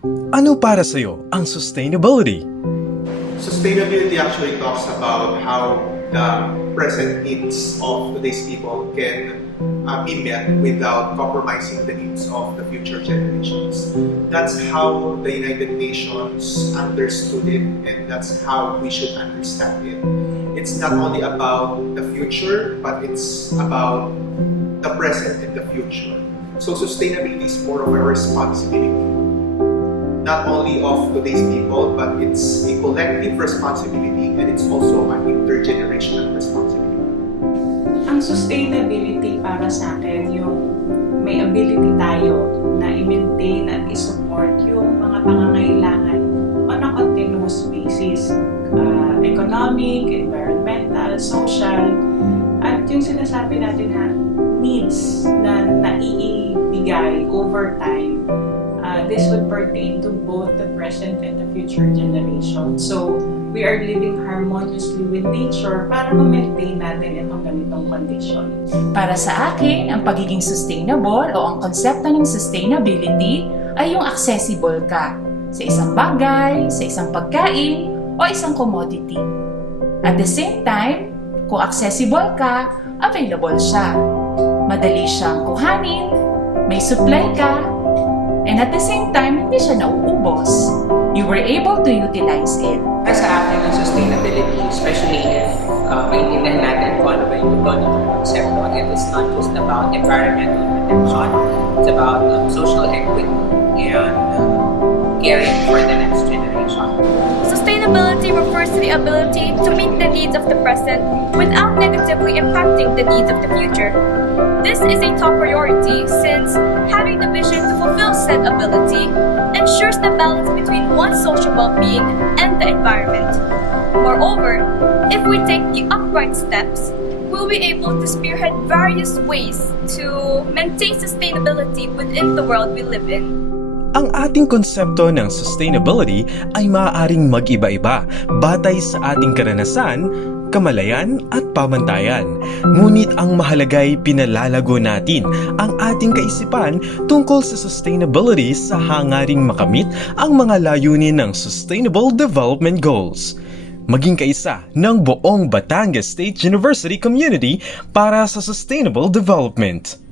Ano para sa'yo ang sustainability? Sustainability actually talks about how the present needs of today's people can uh, be met without compromising the needs of the future generations. That's how the United Nations understood it, and that's how we should understand it. It's not only about the future, but it's about the present and the future. So sustainability is more of a responsibility not only of today's people, but it's a collective responsibility and it's also an intergenerational responsibility. Ang sustainability para sa akin, yung may ability tayo na i-maintain at i-support yung mga pangangailangan on a continuous basis. Uh, economic, environmental, social, at yung sinasabi natin na needs over time uh, this would pertain to both the present and the future generation. So, we are living harmoniously with nature para ma-maintain natin itong ganitong condition. Para sa akin, ang pagiging sustainable o ang konsepto ng sustainability ay yung accessible ka sa isang bagay, sa isang pagkain, o isang commodity. At the same time, kung accessible ka, available siya. Madali siyang kuhanin, may supply ka, and at the same time, hindi siya nauubos. You were able to utilize it. Para sa akin, ang sustainability, especially if uh, maintindihan natin kung ano ba yung ito nitong konsepto, it is not just about environmental protection, it's about um, social equity and uh, caring for the next generation. Sustainability refers to the ability to meet the needs of the present without negatively impacting the needs of the future. This is a top priority since having the vision to fulfill said ability ensures the balance between one's social well-being and the environment. Moreover, if we take the upright steps, we'll be able to spearhead various ways to maintain sustainability within the world we live in. Ang ating konsepto ng sustainability ay maaaring mag-iba-iba batay sa ating karanasan, kamalayan at pamantayan. Ngunit ang mahalagay pinalalago natin ang ating kaisipan tungkol sa sustainability sa hangaring makamit ang mga layunin ng Sustainable Development Goals. Maging kaisa ng buong Batangas State University community para sa sustainable development.